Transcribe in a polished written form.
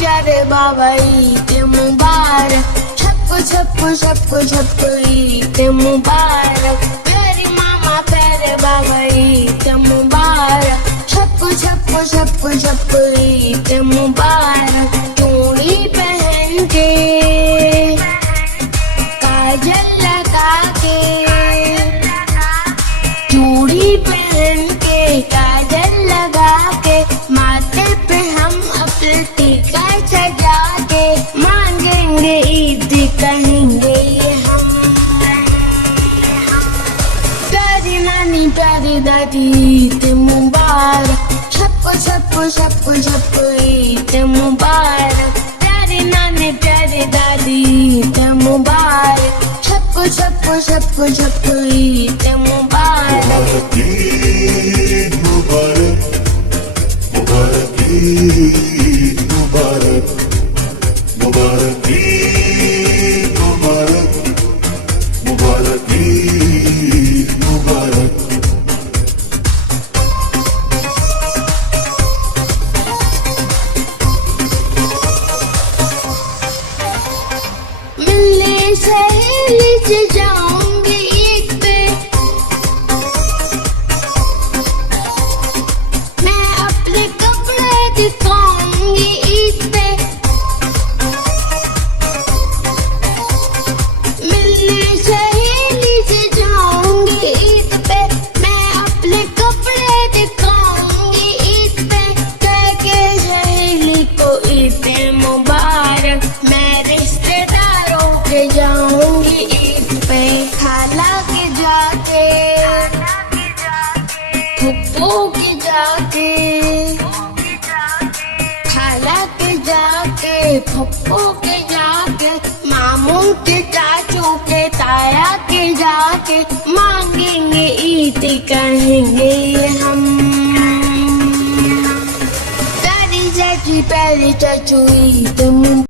प्यारे बाबा ईद मुबारक, सबको सबको सबको सबको ईद मुबारक, प्यारे मामा प्यारे बाबा ईद मुबारक, सबको सबको सबको सबको ईद मुबारक। चूड़ी पहन के काजल लगा के, चूड़ी पहन के काजल लगा के, माथे पे हम अपने टीका सजा के, मांगेंगे ईद कहेंगे ये हम। प्यारी नानी प्यारी दादी ईद मुबारक, सबको सबको सबको सबको ईद मुबारक, प्यारी नानी प्यारी दादी ईद मुबारक, सबको सबको सबको सबको ईद मुबारक। ईद मुबारक, मुबारक ईद मुबारक, मुबारक ईद मुबारक, मुबारक ईद मुबारक। मिलने सहेली से जाऊंगी ईद पे, मैं अपने कपड़े दिखाऊंगी ईद पे, मिलने सहेली से जाऊंगी ईद पे, मैं अपने कपड़े दिखाऊंगी ईद पे, कह के सहेली को ईद मुबारक, मैं रिश्तेदारों के जाऊंगी ईद पे, खाला के जाके फुप्पू के जाके, खाला के जाके फुप्पू के जाके, मामू के चाचू के ताया के जाके, मांगेंगे ईद कहेंगे ये हम। प्यारी चाची प्यारी चाचू ईद